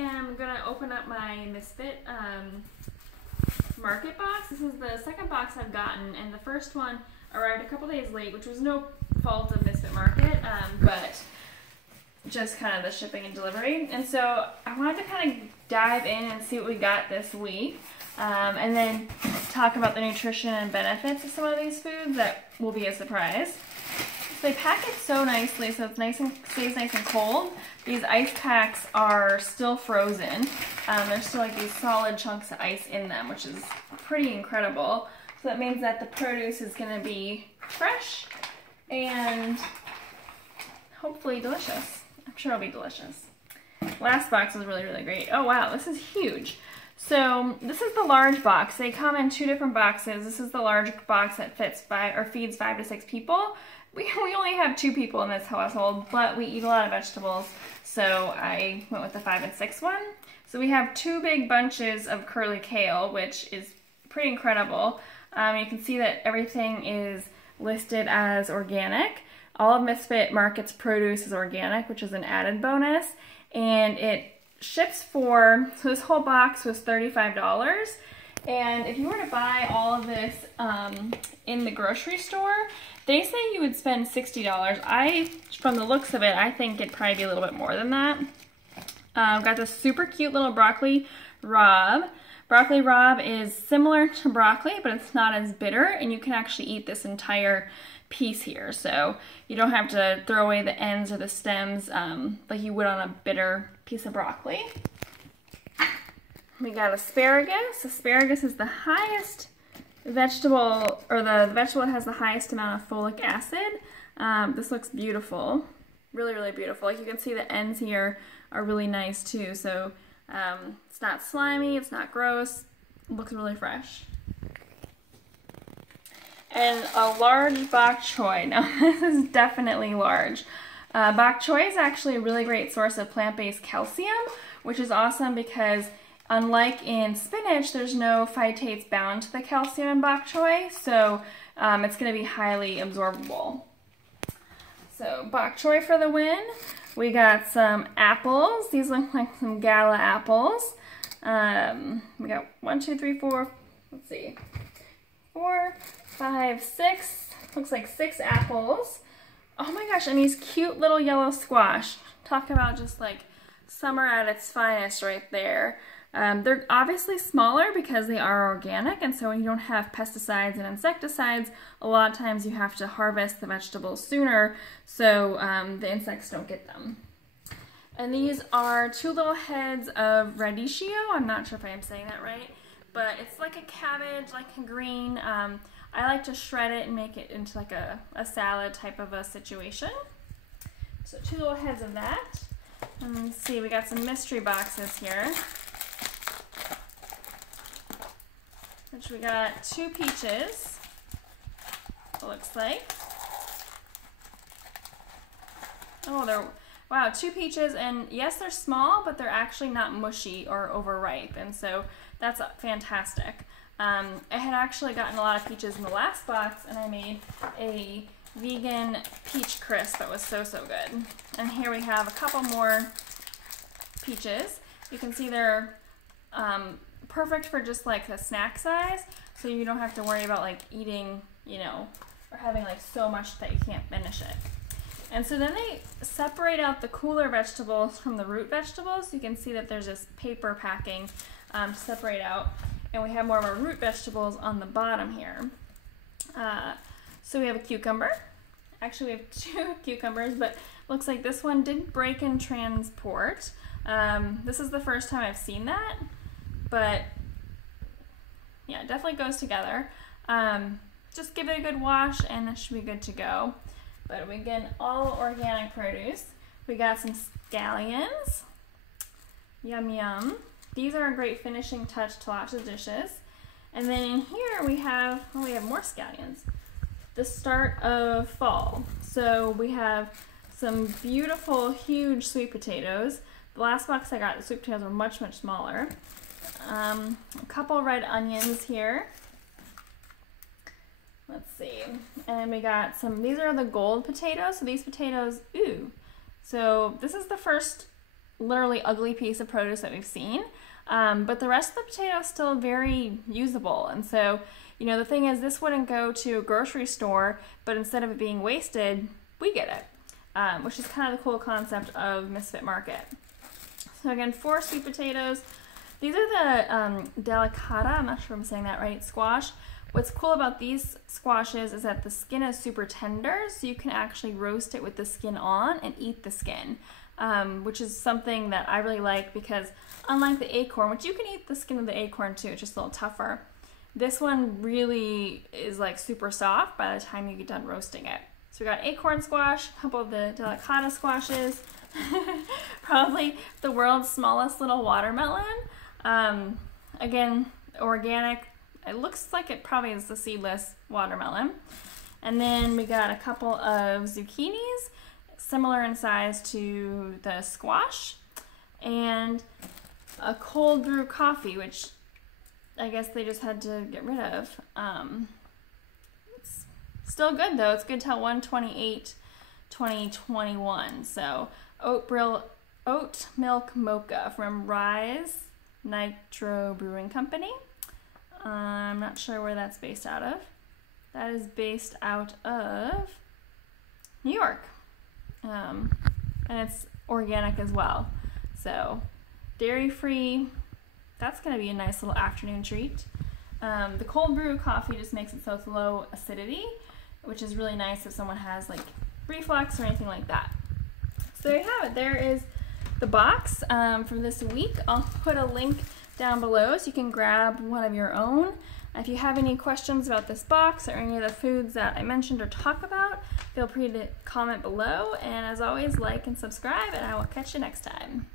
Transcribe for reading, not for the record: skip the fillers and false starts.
am going to open up my Misfit Market box. This is the second box I've gotten, and the first one arrived a couple days late, which was no fault of Misfit Market, but just kind of the shipping and delivery. And so I wanted to kind of dive in and see what we got this week, and then talk about the nutrition and benefits of some of these foods that will be a surprise. So they pack it so nicely so it's nice and stays nice and cold. These ice packs are still frozen. There's still like these solid chunks of ice in them, which is pretty incredible. So that means that the produce is going to be fresh and hopefully delicious. I'm sure it'll be delicious. Last box was really, really great. Oh wow, this is huge. So this is the large box. They come in 2 different boxes. This is the large box that feeds 5 to 6 people. We only have 2 people in this household, but we eat a lot of vegetables, so I went with the 5 and 6 one. So we have 2 big bunches of curly kale, which is pretty incredible. You can see that everything is listed as organic. All of Misfit Market's produce is organic, which is an added bonus, and it ships for, so this whole box was $35. And if you were to buy all of this in the grocery store, they say you would spend $60. From the looks of it, I think it'd probably be a little bit more than that. Got this super cute little broccoli rabe. Broccoli rabe is similar to broccoli, but it's not as bitter, and you can actually eat this entire piece here. So you don't have to throw away the ends or the stems like you would on a bitter piece of broccoli. We got asparagus. Asparagus is the highest vegetable, or the vegetable that has the highest amount of folic acid. This looks beautiful. Really, really beautiful. Like you can see the ends here are really nice too. So it's not slimy, it's not gross. It looks really fresh. And a large bok choy. Now this is definitely large. Bok choy is actually a really great source of plant-based calcium, which is awesome because unlike in spinach, there's no phytates bound to the calcium in bok choy, so it's going to be highly absorbable. So bok choy for the win. We got some apples. These look like some gala apples. We got 1, 2, 3, 4, let's see, 4, 5, 6, looks like 6 apples. Oh my gosh, and these cute little yellow squash. Talk about just like summer at its finest right there. They're obviously smaller because they are organic, and so when you don't have pesticides and insecticides, a lot of times you have to harvest the vegetables sooner so the insects don't get them. And these are 2 little heads of radicchio. I'm not sure if I am saying that right, but it's like a cabbage, like a green. I like to shred it and make it into like a salad type of a situation. So 2 little heads of that. And let's see, we got some mystery boxes here. Which we got 2 peaches, it looks like. Oh, wow, 2 peaches, and yes, they're small, but they're actually not mushy or overripe, and so that's fantastic. I had actually gotten a lot of peaches in the last box, and I made a vegan peach crisp that was so, so good. And here we have a couple more peaches. You can see they're perfect for just like the snack size, so you don't have to worry about like eating, you know, or having like so much that you can't finish it. And so then they separate out the cooler vegetables from the root vegetables. You can see that there's this paper packing to separate out, and we have more of our root vegetables on the bottom here. So we have a cucumber. Actually, we have 2 cucumbers, but looks like this one didn't break in transport. This is the first time I've seen that. But yeah, it definitely goes together. Just give it a good wash and it should be good to go. But we get all organic produce. We got some scallions. Yum yum. These are a great finishing touch to lots of dishes. And then in here we have more scallions. The start of fall. So we have some beautiful, huge sweet potatoes. The last box I got, the sweet potatoes were much, much smaller. A couple red onions here. Let's see. And we got some, these are the gold potatoes. So these potatoes, ooh. So this is the first literally ugly piece of produce that we've seen. But the rest of the potato is still very usable. And so, you know, the thing is, this wouldn't go to a grocery store, but instead of it being wasted, we get it, which is kind of the cool concept of Misfit Market. So again, 4 sweet potatoes. These are the delicata, I'm not sure if I'm saying that right, squash. What's cool about these squashes is that the skin is super tender, so you can actually roast it with the skin on and eat the skin, which is something that I really like because unlike the acorn, which you can eat the skin of the acorn too, it's just a little tougher, this one really is like super soft by the time you get done roasting it. So we got acorn squash, a couple of the delicata squashes, probably the world's smallest little watermelon. Again, organic. It looks like it probably is the seedless watermelon. And then we got a couple of zucchinis, similar in size to the squash, and a cold brew coffee, which I guess they just had to get rid of. It's still good though. It's good till 1/28/2021. So oat milk mocha from Rise Nitro Brewing Company. I'm not sure where that's based out of. That is based out of New York. And it's organic as well. So dairy-free. That's going to be a nice little afternoon treat. The cold brew coffee just makes it so it's low acidity, which is really nice if someone has like reflux or anything like that. So there you have it. There is the box for this week. I'll put a link down below so you can grab one of your own. If you have any questions about this box or any of the foods that I mentioned or talk about, feel free to comment below. And as always, like and subscribe, and I will catch you next time.